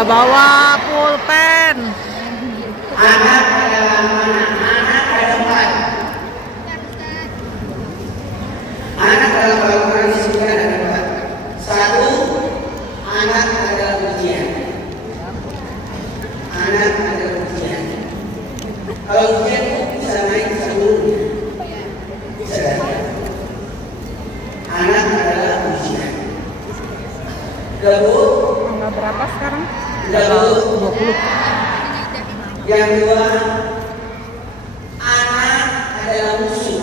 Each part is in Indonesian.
Udah bawa pulpen. Anak adalah mana? Anak ada 4. Anak dalam Al-Quran disebutkan ada 4. 1. Anak adalah ujian. Anak adalah ujian. Kalau ujian itu bisa naik, bisa turun, bisa datang. Anak adalah ujian. Gabung. Tanggal berapa sekarang? Gabung. 20. Yang kedua, anak adalah musuh.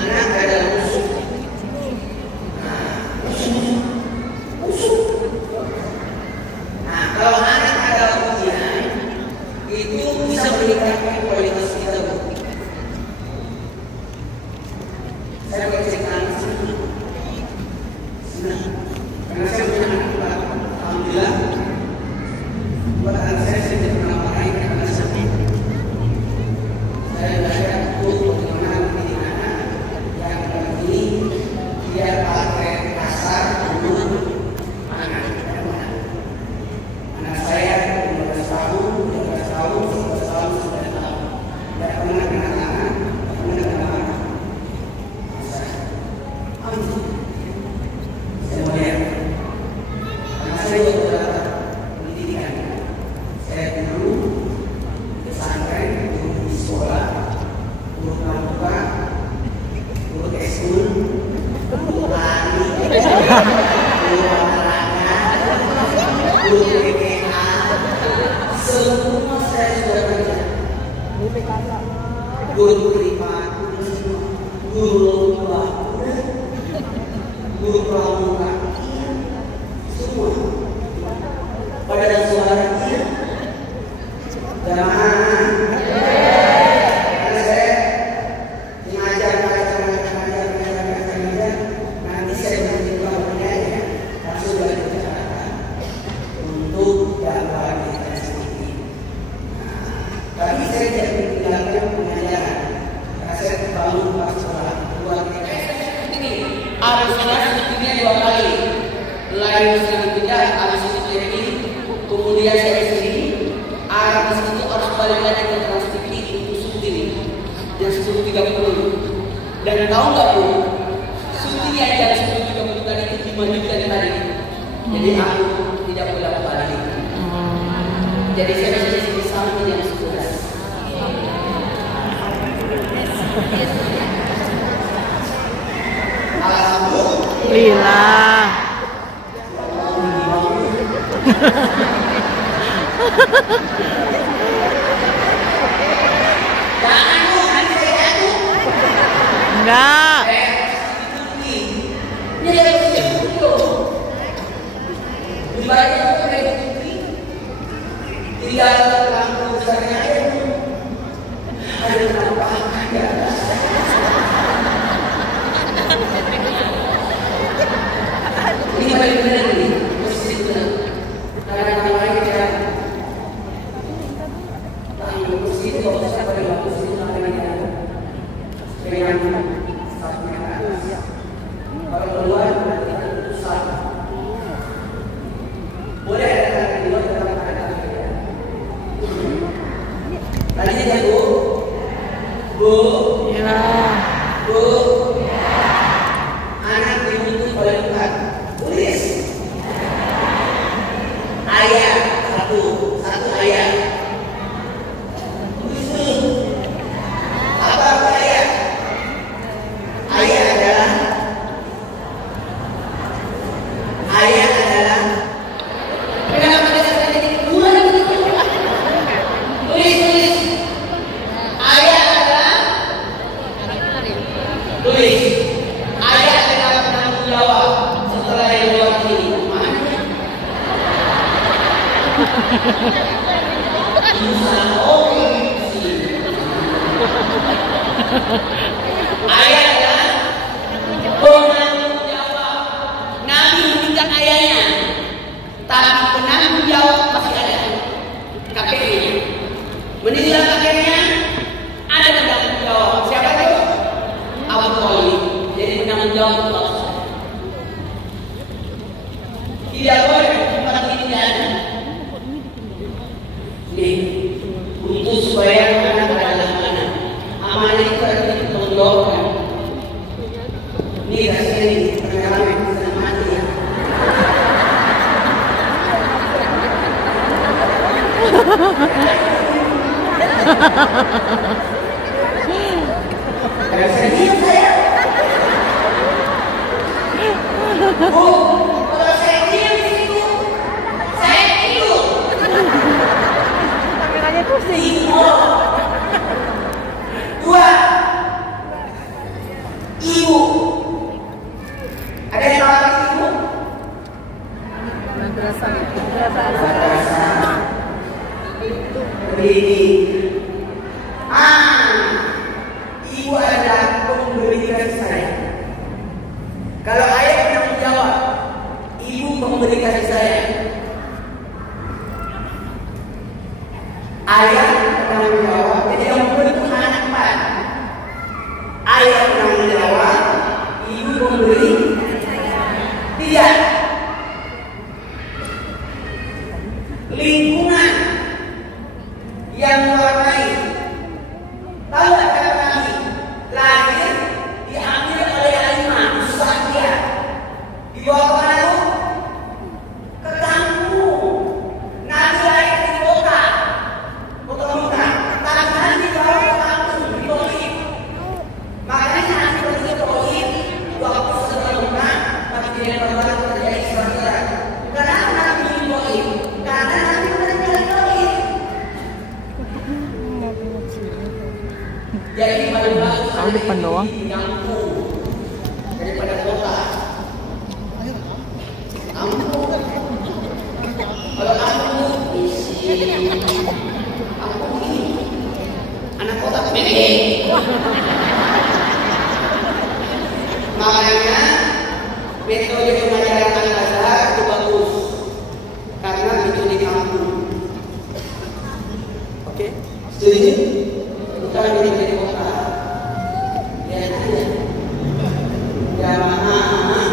Anak adalah musuh. Musuh. Nah, kalau anak adalah ujian, itu bisa meningkatkan kualitas kita. Saya bercerita senang. Karena saya punya anak 4. Alhamdulillah. Buat anak saya tidak pernah marahin karena sakit. Saya belajar untuk bagaimana mendidik anak yang begini dia pakai kasar untuk anak. Anak saya 15 tahun, 12 tahun, 11 tahun, 9 tahun. Tidak pernah kena tangan, tidak pernah kena marah. Saya melihat karena saya juga pendidikan. Saya dulu pesantren, dulu di sekolah, dulu pramuka, dulu ekskul, dulu lari, dulu olahraga, dulu PKA, semua saya sudah belajar. Guru privat, guru lomba, guru pramuka, semua. Pada dasarnya jamaah. Karena saya mengajar, nanti saya mencoba mengajar langsung dari masyarakat untuk dakwah kita sendiri. Tapi saya tidak meninggalkan pengajaran. Karena saya terbangun pas sekolah luar biasa. Ini harus sebetulnya 2 kali. Lain selanjutnya harus ini, kemudian saya sendiri. Arab itu harus balik lagi ke Trans TV untuk sendiri yang 10.30. Dan tahu nggak Bu, syuting yang jam 10.30 tadi itu dimajukan tadi. Jadi aku tidak boleh balik. Jadi saya bisa sampai jam 11. Alhamdulillah. Enggak. Ayah adalah penanggung jawab. Nabi meninggal ayahnya, tapi penanggung jawab masih ada. Kakeknya meninggal, kakeknya ada penanggung jawab. Siapa itu? Abu Thalib. Jadi penanggung jawab itu tidak boleh Gak bisa diem saya. Bu, kalau saya diem di situ, saya tidur. Kameranya pusing. Dua, ibu. Ada yang tahu apa ibu? Madrasah. Begini. Ibu adalah pemberi kasih sayang. Kalau ayah pernah menjawab, ibu memberi kasih sayang. Ayah pernah menjawab, jadi yang memberi itu anak empat. Ayah pernah menjawab, ibu memberi tidak. Lingkungan yang mewarnai. Tahu nggak kata Nabi? Lahir diambil oleh Alimah, susah dia. Dibawa ke mana tuh? Ke kampung. Nabi lahir di kota Mekah. Tapi nanti dibawa ke kampung, di Toib. Makanya nanti pergi ke Toib, waktu setelah Mekah, tapi dia baru terjadi Israel. Kenapa Nabi di Toib? Karena Nabi meninggal di Toib. Jadi paling bagus Tahu depan doang. kampung daripada kota. Kampung. Kalau kampung ini anak kota pede. Makanya metode pengajaran Al-Azhar itu bagus karena itu di kampung. Oke, setuju? Bukan di kota. Lihat aja. Jamaah.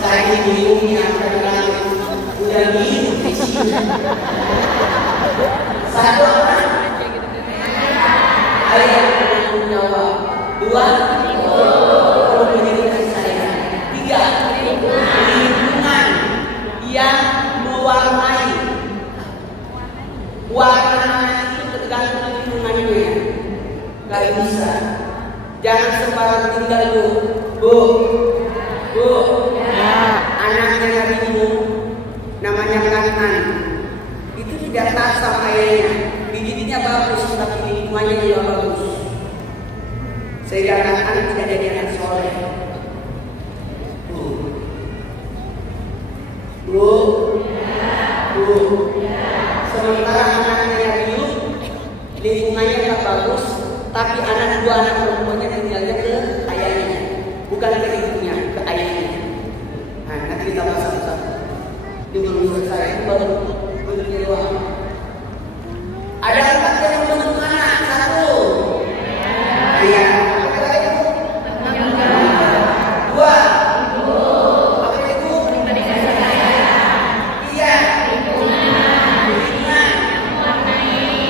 Saya bingungnya karena udah minum di sini. Satu orang. Ayah yang jawab. Dua. Komunikasi saya. Tiga. Lingkungan yang mewarnai. Warna itu tergantung lingkungannya. Gak bisa. Jangan sembarang tinggal bu. Bu. Anaknya dari ibu namanya Katnan. Itu tidak taat sama ayahnya. Bibitnya bagus tapi lingkungannya juga bagus. Sehingga anak tidak jadi anak soleh. Bu. Sementara anaknya Yayub lingkungannya tidak bagus, tapi dua anak perempuannya tinggalnya ke ayahnya, bukan ke ibunya, ke ayahnya. Nah, nanti kita bahas satu-satu. Di menurut saya itu baru menjadi waham. Ada empat yang menurut anak. Satu. Ayah. Dua.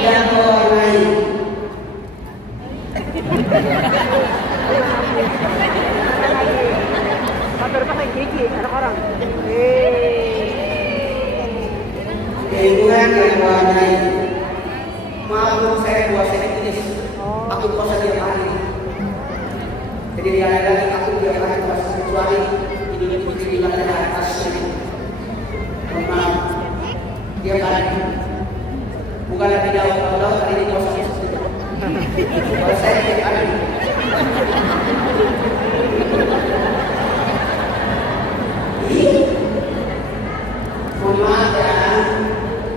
Yang mewarnai. Lingkungan yang mewarnai. Maklum saya puasa ini, aku puasa tiap hari. Jadi kadang-kadang aku tiap hari puasa kecuali Idul Fitri di atas. Maaf, tiap hari. Bukan lebih jauh hari ini puasa. Kalau saya tiap hari. Mohon maaf ya,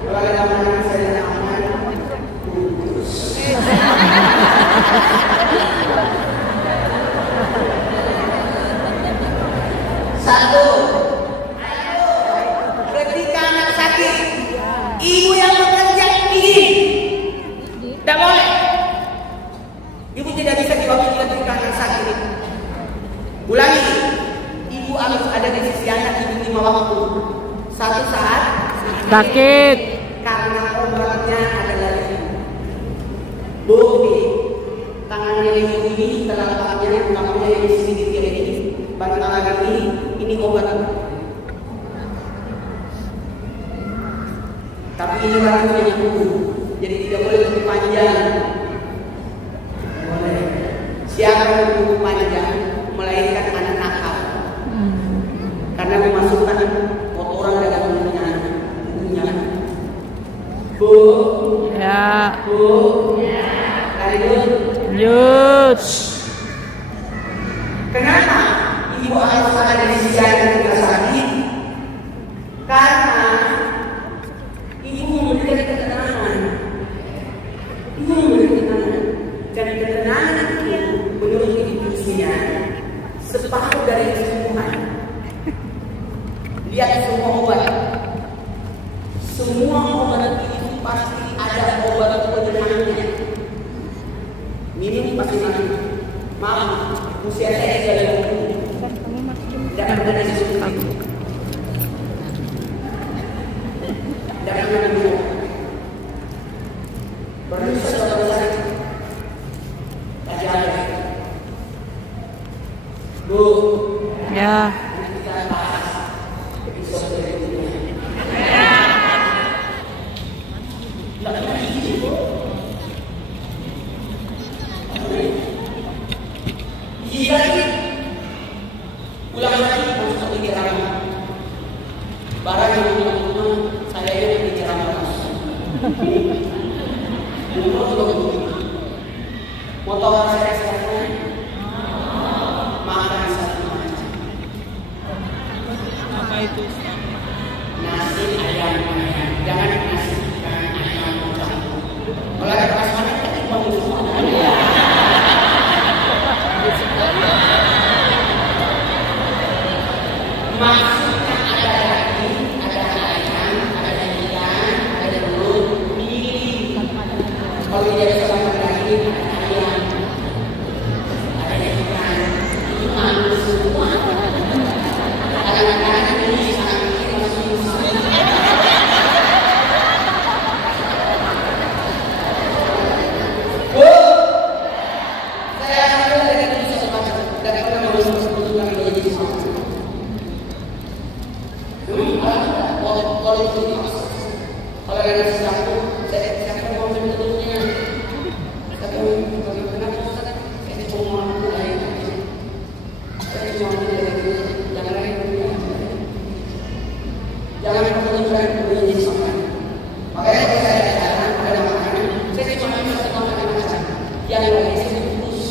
kalau ada makanan saya aman, bungkus. Satu, ketika anak sakit, ibu yang bekerja ini tidak boleh. Ibu tidak bisa diwakili ketika anak sakit. Ulangi, ibu harus ada di sisi anak di 5 waktu. Satu saat sakit karena obatnya adalah ibu. Bukti tangannya ibu ini telapaknya namanya yang di sini kiri ini, bantalan ini obat. Tapi ini rambutnya kuku, jadi tidak boleh lebih panjang. Boleh. Siapa yang kuku panjang melahirkan anak nakal, karena memasukkan kotoran dalam mulutnya, kukunya. Bu, Ya. bu, lanjut. Lanjut. Kenapa ibu harus ada di sisi anak yang sakit? Karena ibu memberikan ketenangan. Ibu memberikan ketenangan. Dan ketenangan itu menurut intuisinya separuh dari kesembuhan. Lihat semua obat. Semua obat itu pasti ada obat penenangnya. Minum pasti minum. Maaf, usia saya sudah 20. Tidak pernah disuntik. Tidak pernah minum. Baru selesai. Ajar. Bu. Ya. Kita bahas episode berikutnya. Lagi ulang lagi masuk ke pikiran barang yang rumah saya yang pikiran motor saya sekarang makan satu macam Apa itu? nasi ayam jangan nasi ayam campur kalau ada pasangan kita bangun semua. Maksudnya ada daging, ada ayam, ada ikan, ada telur, mie. Kalau tidak bisa makan daging, ada ayam, ada ikan, itu malu semua. Kadang-kadang ini sangat masuk. Bu, saya ambil dari itu sesuatu. Dari mana mau sebut lagi jadi sesuatu. Kalau itu kalau ada sesuatu saya mau bentuknya tapi kenapa saya cuma lain saya cuma jangan lain jangan perlukan beli sama makanya kalau saya datang ada makanan saya cuma bisa makan macam yang lain saya terus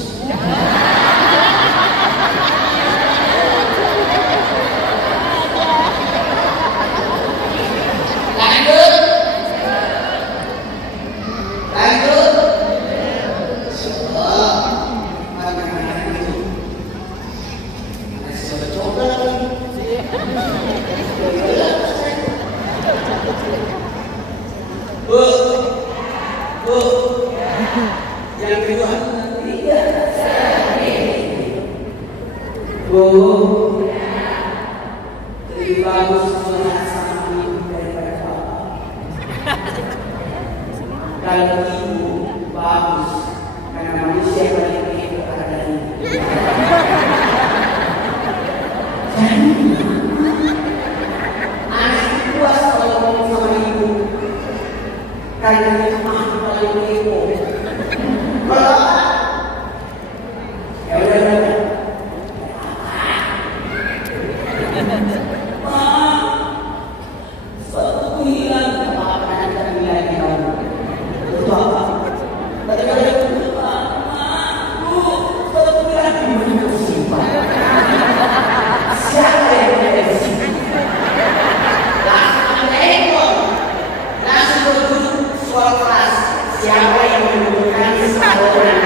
yang kedua, lebih bagus melihat sama ibu daripada bapak. Kalau ibu bagus, karena manusia paling itu ada ibu. Anak puas kalau ngomong sama ibu, karena dia paling ibu. Kalau ya udah. Siapa yang menemukan saluran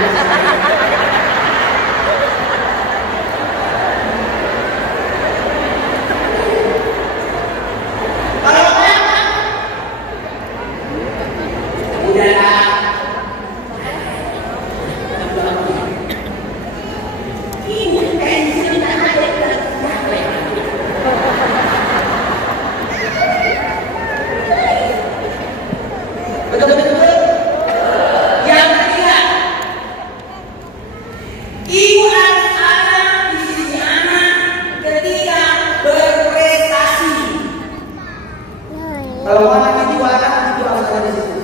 Kalau anak itu anak suasana di situ.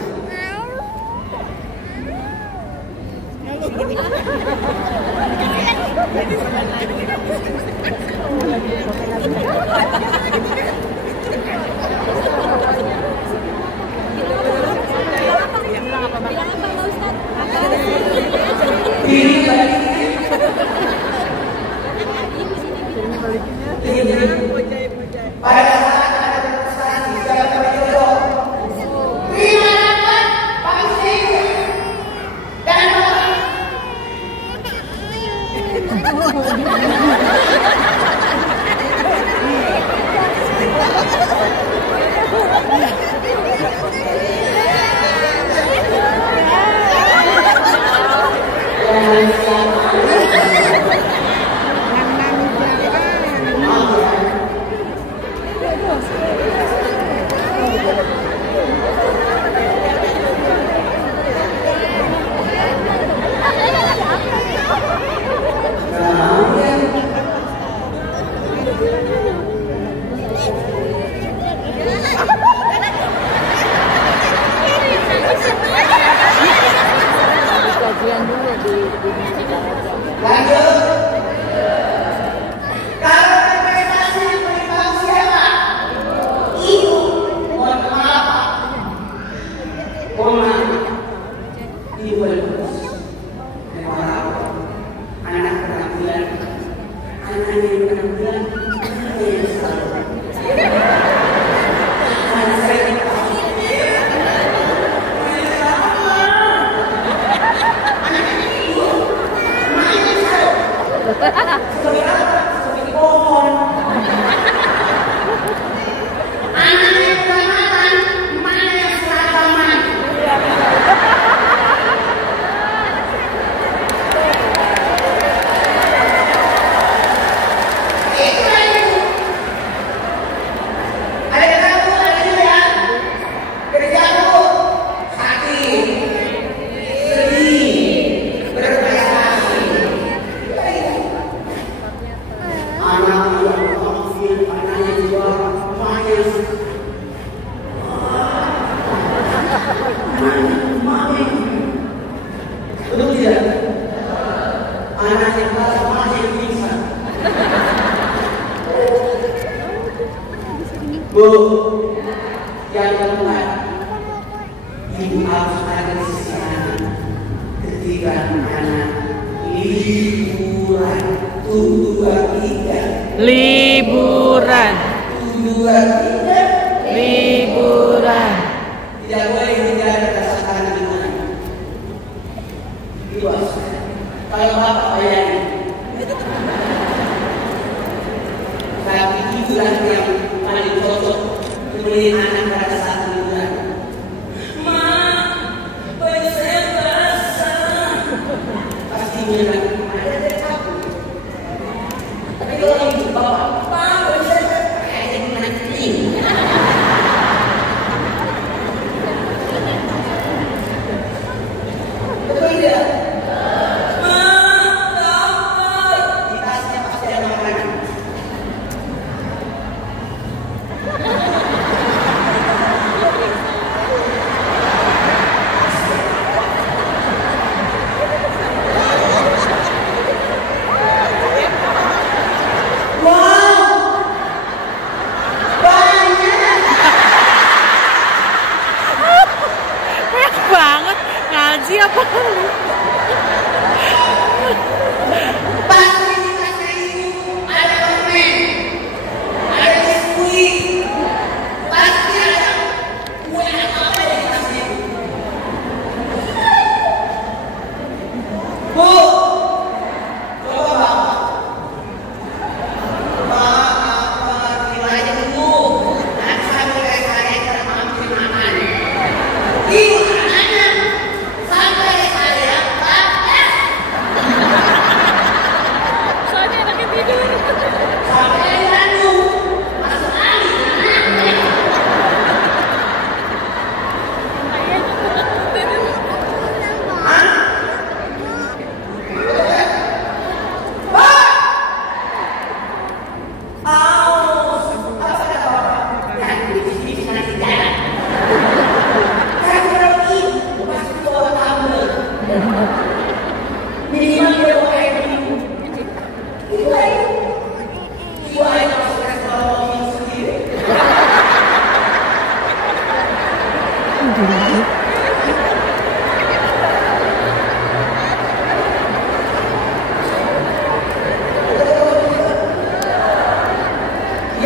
Pada saat ada prestasi dalam berjodoh, terima dapat pasti dan lanjut. Kalau prestasi diberikan siapa? Ibu. Mohon maaf. Mohon maaf. Ibu bagus. Maaf. Anak penampilan. Anak yang penampilan. Yang selalu. Anak saya seperti pohon. Anak yang keselamatan, mana yang seragaman. Itulah itu. Ada kata bu, ada juga ya. Kerja bu, sakit, sedih, berprestasi. Anak yang mengambil anaknya juga manis. Manis. Betul tidak? Anak yang manis bisa. Bu, yang keempat, ibu harus ada di sisi anak ketika anak liburan. 2, 3 Liburan. 2, 3 Liburan. tidak boleh tidak ada kesalahan liburan. Itu asal. Kalau bapak bayangin, tapi itulah yang paling cocok menemani anak pada saat liburan. Ma, baju saya basah. Pasti bilang ada dari aku. Tapi kalau ibu bapak, Pak, baju saya kayak jadi mana kering. Betul tidak? Di tasnya pasti ada makanan. Wow,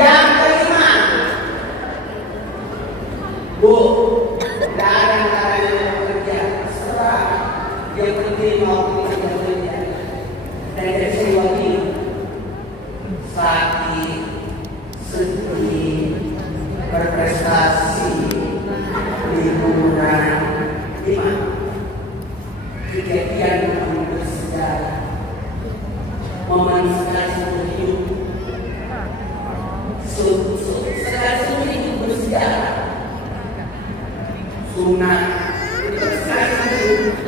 Yang kelima, Bu, tidak ada yang caranya bekerja, serah dia berhenti mau bekerja dan dari sebuah sakit, sedih, berprestasi, liburan, lima kejadian yang bersejarah, momen sekali seumur hidup. Sekali seumur hidup bersejarah. Sunat sekali seumur hidup.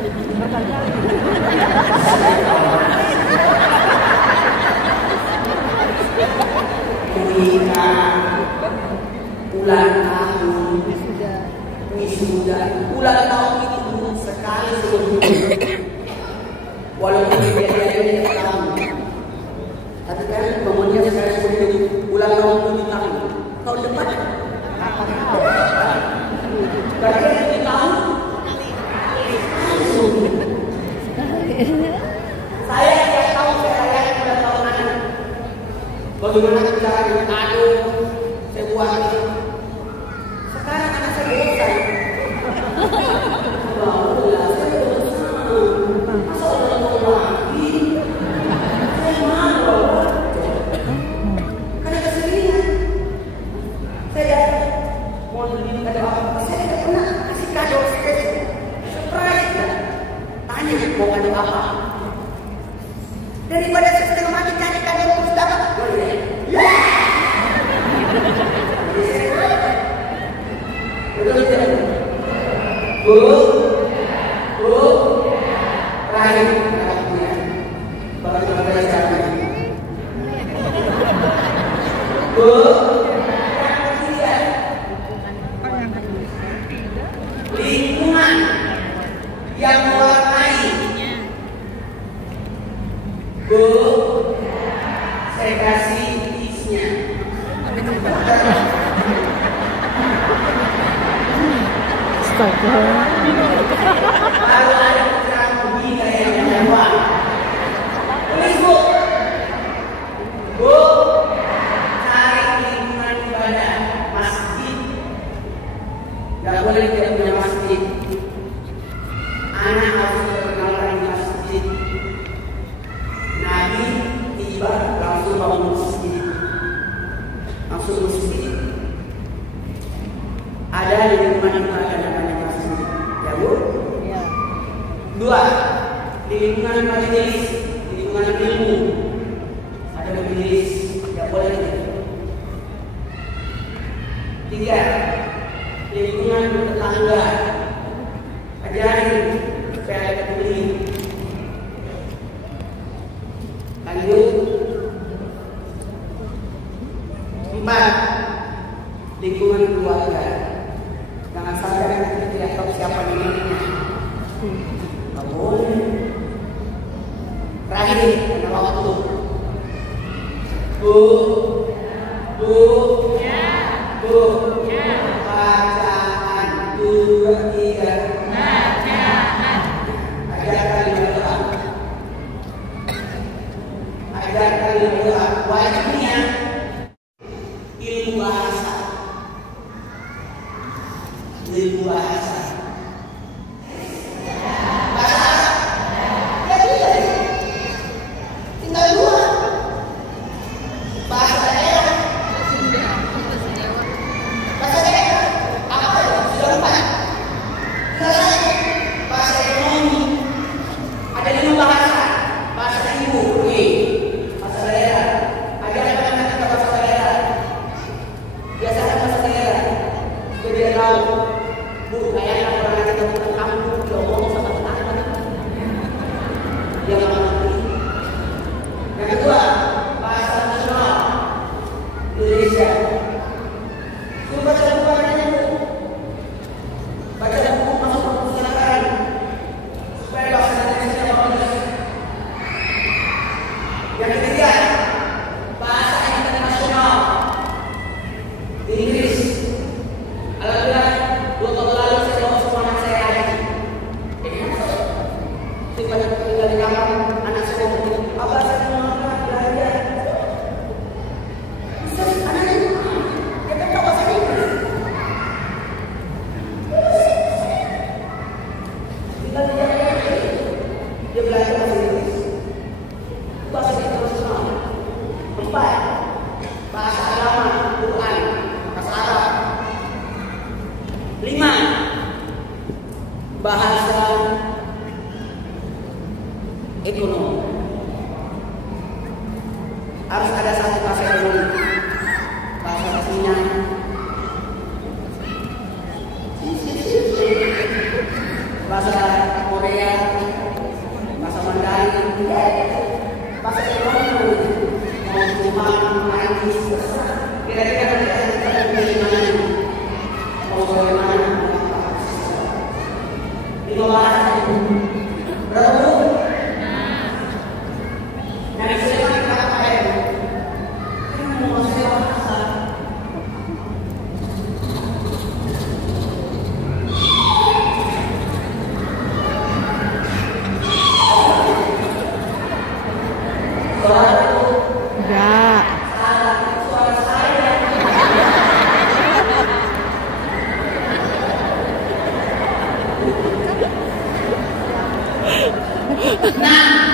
Menikah, ulang tahun, wisuda, ulang tahun itu sekali seumur hidup. Walaupun kejadiannya tidak tahu, tapi kan momennya sekali seumur hidup. Ulang tahun 7 tahun, tahun depan bagaimana 7 tahun saya tidak tahu saya ulang tahun anak bagaimana kita kado saya buat ini sekarang anak saya bosan masa ulang tahun lagi saya malu. Saya mau beli kado apa? Saya tidak pernah kasih kado surprise. Tanya mau kado apa? Daripada saya setengah mati cari kado terus dapat. Betul tidak? Bu, terakhir baru saya Bu. Lingkungan yang mewarnai. Bu, saya kasih tipsnya. Kalau ada putra hobi kayak yang mewah, tulis Bu. Bu, cari lingkungan ibadah masjid. Gak boleh tidak punya masjid. Anak harus terkenalkan di masjid. Nabi tiba langsung bangun masjid. Langsung masjid. Ada di lingkungan ibadah namanya masjid. Ya Bu? Ya. 2. Di lingkungan majelis, di lingkungan ilmu. Ada majelis. Gak boleh. 3. Lingkungan tetangga, ajarin supaya ada peduli. Lanjut 4. Lingkungan keluarga. Jangan sampai kita tidak tahu siapa dirinya. Tidak boleh. Terakhir ada waktu. Bu. Bacaan 2, 3. Bacaan. Ajarkan berdoa. Ajarkan berdoa. Wajibnya ilmu bahasa. Ilmu bahasa. Tinggal 2. Bahasa daerah. Bahasa daerah. Apa? Sudah 4. Bahasa ekonomi. Ada 5 bahasa. Bahasa ibu. Bahasa daerah. Ada 4. Bahasa agama, Quran, bahasa Arab. 5. Bahasa ekonomi. Harus ada satu bahasa ekonomi. Bahasa Cina, bahasa Korea, bahasa Mandarin, bahasa ekonomi, mau Jepang, Prancis, kira-kira bagaimana? Mau bagaimana? 5 bahasa. Berapa? Yang Sulaiman katakan, ini mau bahasa. Enggak. Nah,